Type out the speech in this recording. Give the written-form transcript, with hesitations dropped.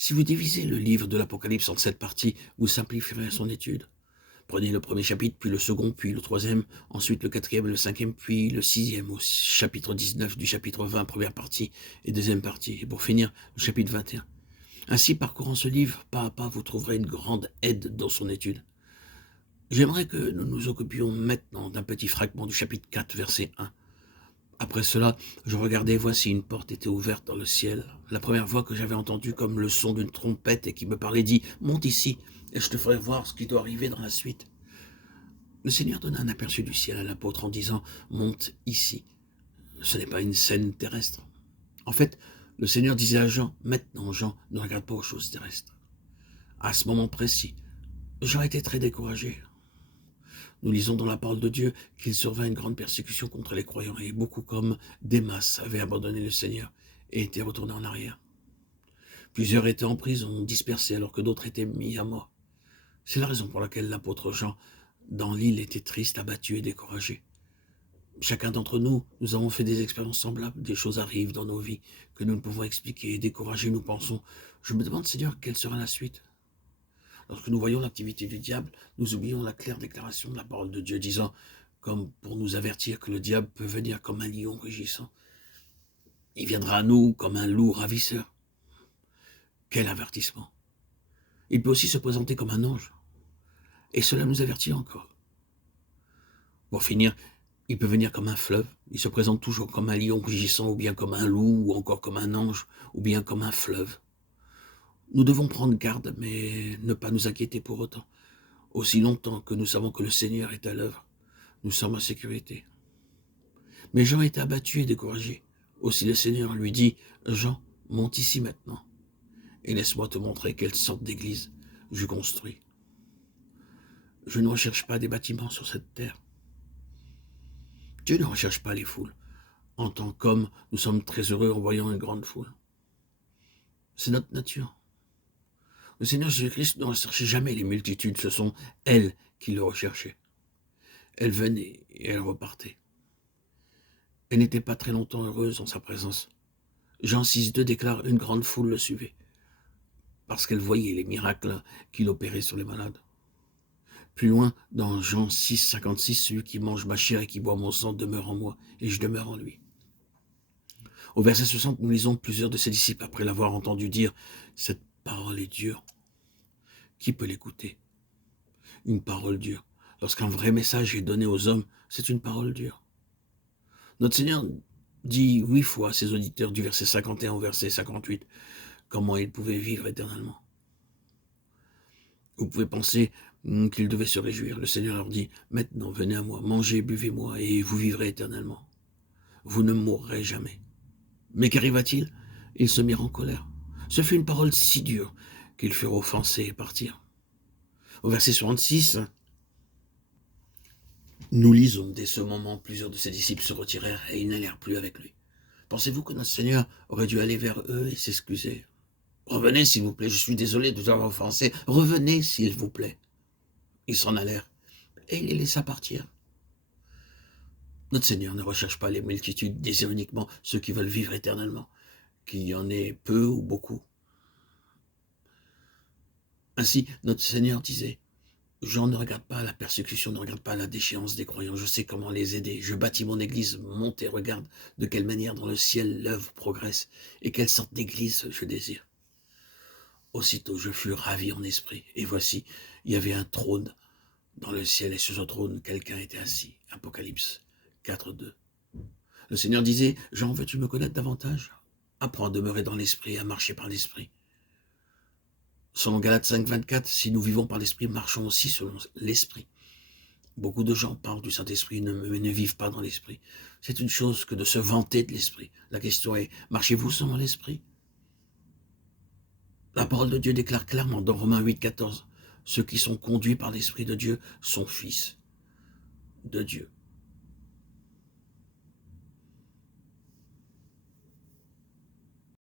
Si vous divisez le livre de l'Apocalypse en 7 parties, vous simplifierez son étude. Prenez le premier chapitre, puis le second, puis le troisième, ensuite le quatrième, le cinquième, puis le sixième, au chapitre 19 du chapitre 20, première partie et deuxième partie, et pour finir, le chapitre 21. Ainsi, parcourant ce livre, pas à pas, vous trouverez une grande aide dans son étude. J'aimerais que nous nous occupions maintenant d'un petit fragment du chapitre 4, verset 1. Après cela, je regardais, voici une porte était ouverte dans le ciel. La première voix que j'avais entendue comme le son d'une trompette et qui me parlait dit « Monte ici, et je te ferai voir ce qui doit arriver dans la suite. » Le Seigneur donna un aperçu du ciel à l'apôtre en disant « Monte ici. » Ce n'est pas une scène terrestre. En fait, le Seigneur disait à Jean « Maintenant, Jean, ne regarde pas aux choses terrestres. » À ce moment précis, Jean était très découragé. Nous lisons dans la parole de Dieu qu'il survint une grande persécution contre les croyants et beaucoup comme Démas avaient abandonné le Seigneur et étaient retournés en arrière. Plusieurs étaient en prison, dispersés alors que d'autres étaient mis à mort. C'est la raison pour laquelle l'apôtre Jean dans l'île était triste, abattu et découragé. Chacun d'entre nous, nous avons fait des expériences semblables, des choses arrivent dans nos vies que nous ne pouvons expliquer et découragés nous pensons « Je me demande Seigneur, quelle sera la suite ?» Lorsque nous voyons l'activité du diable, nous oublions la claire déclaration de la parole de Dieu disant, comme pour nous avertir que le diable peut venir comme un lion rugissant. Il viendra à nous comme un loup ravisseur. Quel avertissement! Il peut aussi se présenter comme un ange. Et cela nous avertit encore. Pour finir, il peut venir comme un fleuve. Il se présente toujours comme un lion rugissant, ou bien comme un loup, ou encore comme un ange, ou bien comme un fleuve. Nous devons prendre garde, mais ne pas nous inquiéter pour autant. Aussi longtemps que nous savons que le Seigneur est à l'œuvre, nous sommes en sécurité. Mais Jean était abattu et découragé. Aussi le Seigneur lui dit, « Jean, monte ici maintenant, et laisse-moi te montrer quelle sorte d'église je construis. Je ne recherche pas des bâtiments sur cette terre. Dieu ne recherche pas les foules. En tant qu'homme, nous sommes très heureux en voyant une grande foule. C'est notre nature. Le Seigneur Jésus-Christ ne recherchait jamais les multitudes, ce sont elles qui le recherchaient. Elles venaient et elles repartaient. Elle n'était pas très longtemps heureuse en sa présence. Jean 6,2 déclare « Une grande foule le suivait » parce qu'elle voyait les miracles qu'il opérait sur les malades. Plus loin, dans Jean 6,56, celui qui mange ma chair et qui boit mon sang demeure en moi, et je demeure en lui. Au verset 60, nous lisons plusieurs de ses disciples, après l'avoir entendu dire « Cette parole est dure. Qui peut l'écouter ?» Une parole dure. Lorsqu'un vrai message est donné aux hommes, c'est une parole dure. Notre Seigneur dit 8 fois à ses auditeurs, du verset 51 au verset 58, comment ils pouvaient vivre éternellement. Vous pouvez penser qu'ils devaient se réjouir. Le Seigneur leur dit, maintenant venez à moi, mangez, buvez-moi, et vous vivrez éternellement. Vous ne mourrez jamais. Mais qu'arriva-t-il? Ils se mirent en colère. Ce fut une parole si dure qu'ils furent offensés et partirent. Au verset 66, nous lisons, dès ce moment, plusieurs de ses disciples se retirèrent et ils n'allèrent plus avec lui. Pensez-vous que notre Seigneur aurait dû aller vers eux et s'excuser? Revenez, s'il vous plaît, je suis désolé de vous avoir offensé. Revenez, s'il vous plaît. Ils s'en allèrent et il les laissa partir. Notre Seigneur ne recherche pas les multitudes, il désire uniquement ceux qui veulent vivre éternellement, qu'il y en ait peu ou beaucoup. Ainsi, notre Seigneur disait, Jean ne regarde pas la persécution, ne regarde pas la déchéance des croyants, je sais comment les aider, je bâtis mon église, monte et regarde de quelle manière dans le ciel l'œuvre progresse et quelle sorte d'église je désire. Aussitôt je fus ravi en esprit, et voici, il y avait un trône dans le ciel, et sur ce trône, quelqu'un était assis. Apocalypse 4:2. Le Seigneur disait, Jean, veux-tu me connaître davantage? Apprends à demeurer dans l'esprit et à marcher par l'esprit. Selon Galates 5:24, si nous vivons par l'esprit, marchons aussi selon l'esprit. Beaucoup de gens parlent du Saint-Esprit, mais ne vivent pas dans l'esprit. C'est une chose que de se vanter de l'esprit. La question est, marchez-vous selon l'esprit? La parole de Dieu déclare clairement dans Romains 8:14, ceux qui sont conduits par l'Esprit de Dieu sont fils de Dieu.